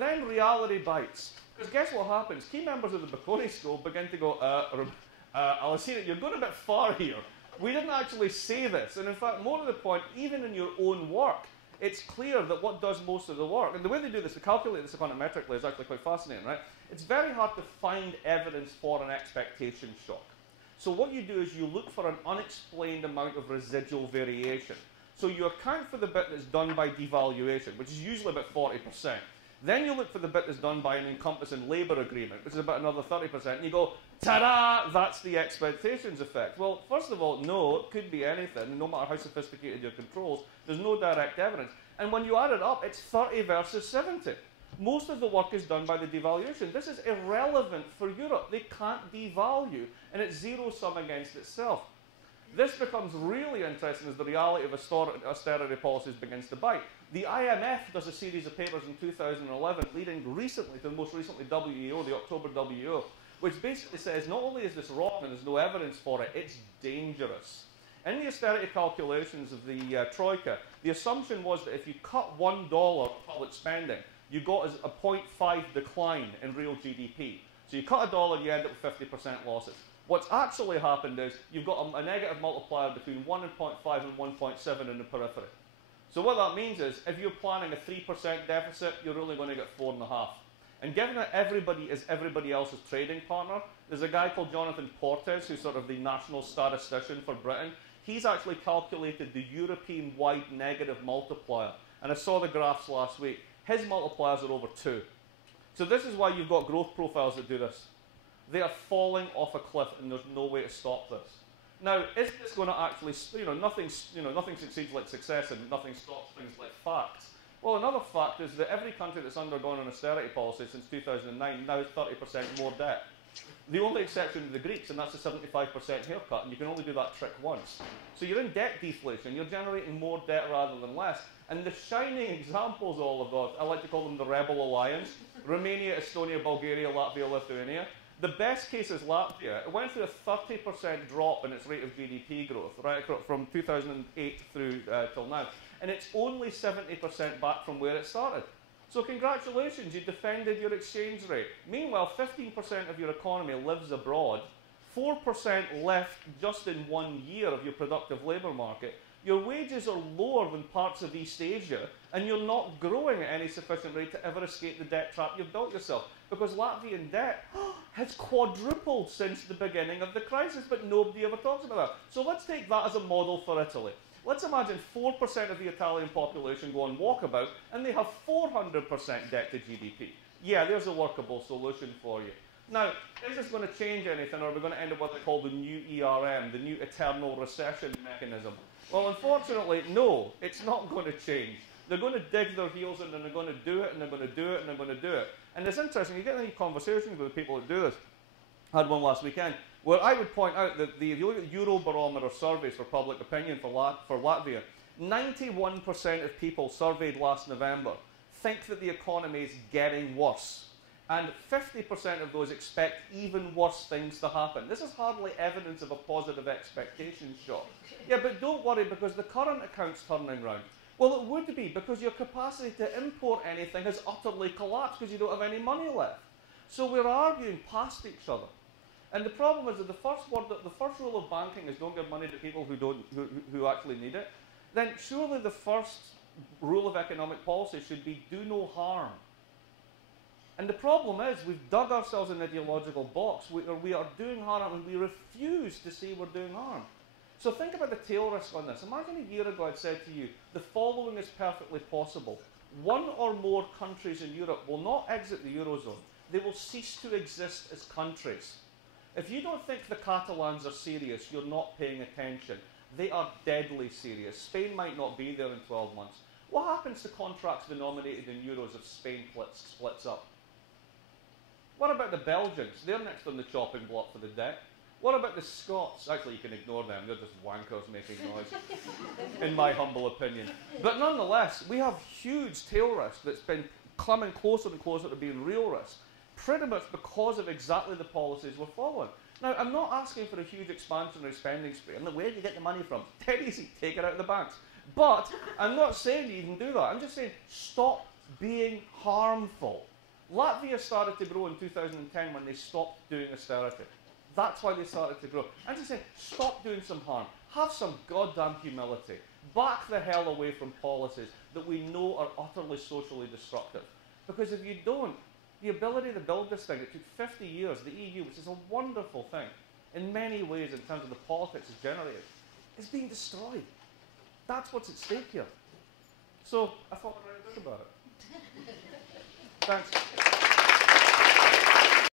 then reality bites. Because guess what happens? Key members of the Bocconi school begin to go, Alesina, you're going a bit far here. We didn't actually say this. And in fact, more to the point, even in your own work, it's clear that what does most of the work, and the way they do this, to calculate this econometrically, is actually quite fascinating, right? It's very hard to find evidence for an expectation shock. So what you do is you look for an unexplained amount of residual variation. So you account for the bit that's done by devaluation, which is usually about 40%. Then you look for the bit that's done by an encompassing labour agreement, which is about another 30%, and you go, ta-da, that's the expectations effect. Well, first of all, no, it could be anything, no matter how sophisticated your controls, there's no direct evidence. And when you add it up, it's 30 versus 70. Most of the work is done by the devaluation. This is irrelevant for Europe. They can't devalue, and it's zero-sum against itself. This becomes really interesting as the reality of austerity policies begins to bite. The IMF does a series of papers in 2011, leading recently to the most recently WEO, the October WEO, which basically says not only is this wrong and there's no evidence for it, it's dangerous. In the austerity calculations of the Troika, the assumption was that if you cut $1 of public spending, you got a 0.5 decline in real GDP. So you cut $1, you end up with 50% losses. What's actually happened is you've got a negative multiplier between 1.5 and 1.7 in the periphery. So what that means is if you're planning a 3% deficit, you're only going to get 4.5. And given that everybody is everybody else's trading partner, there's a guy called Jonathan Portes, who's sort of the national statistician for Britain. He's actually calculated the European-wide negative multiplier. And I saw the graphs last week. His multipliers are over 2. So this is why you've got growth profiles that do this. They are falling off a cliff, and there's no way to stop this. Now, is this going to actually, nothing succeeds like success, and nothing stops things like facts. Well, another fact is that every country that's undergone an austerity policy since 2009 now has 30% more debt. The only exception are the Greeks, and that's a 75% haircut, and you can only do that trick once. So you're in debt deflation. You're generating more debt rather than less. And the shining examples of all of those, I like to call them the Rebel Alliance, Romania, Estonia, Bulgaria, Latvia, Lithuania. The best case is Latvia. It went through a 30% drop in its rate of GDP growth, right, from 2008 through till now. And it's only 70% back from where it started. So congratulations, you defended your exchange rate. Meanwhile, 15% of your economy lives abroad, 4% left just in 1 year of your productive labour market. Your wages are lower than parts of East Asia, and you're not growing at any sufficient rate to ever escape the debt trap you've built yourself. Because Latvian debt has quadrupled since the beginning of the crisis, but nobody ever talks about that. So let's take that as a model for Italy. Let's imagine 4% of the Italian population go on walkabout, and they have 400% debt to GDP. Yeah, there's a workable solution for you. Now, is this going to change anything, or are we going to end up with what they call the new ERM, the new eternal recession mechanism? Well, unfortunately, no, it's not going to change. They're going to dig their heels in, and they're going to do it, and they're going to do it, and they're going to do it. And it's interesting, you get any conversations with the people that do this. I had one last weekend, where I would point out that if you look at Eurobarometer surveys for public opinion for Latvia, 91% of people surveyed last November think that the economy is getting worse. And 50% of those expect even worse things to happen. This is hardly evidence of a positive expectation shock. Yeah, but don't worry, because the current account's turning round. Well, it would be, because your capacity to import anything has utterly collapsed because you don't have any money left. So we're arguing past each other. And the problem is that the first rule of banking is don't give money to people who actually need it. Then surely the first rule of economic policy should be do no harm. And the problem is we've dug ourselves in an ideological box. We are doing harm, and we refuse to see we're doing harm. So think about the tail risk on this. Imagine a year ago I'd said to you, the following is perfectly possible. One or more countries in Europe will not exit the Eurozone. They will cease to exist as countries. If you don't think the Catalans are serious, you're not paying attention. They are deadly serious. Spain might not be there in 12 months. What happens to contracts denominated in euros if Spain splits up? What about the Belgians? They're next on the chopping block for the debt. What about the Scots? Actually, you can ignore them. They're just wankers making noise, in my humble opinion. But nonetheless, we have huge tail risk that's been coming closer and closer to being real risk, pretty much because of exactly the policies we're following. Now, I'm not asking for a huge expansionary spending spree. And where do you get the money from? Dead easy, take it out of the banks. But I'm not saying you can do that. I'm just saying stop being harmful. Latvia started to grow in 2010 when they stopped doing austerity. That's why they started to grow. And to say, stop doing some harm. Have some goddamn humility. Back the hell away from policies that we know are utterly socially destructive. Because if you don't, the ability to build this thing, it took 50 years, the EU, which is a wonderful thing, in many ways in terms of the politics it's generated, is being destroyed. That's what's at stake here. So I thought I'd write a book about it. Thanks.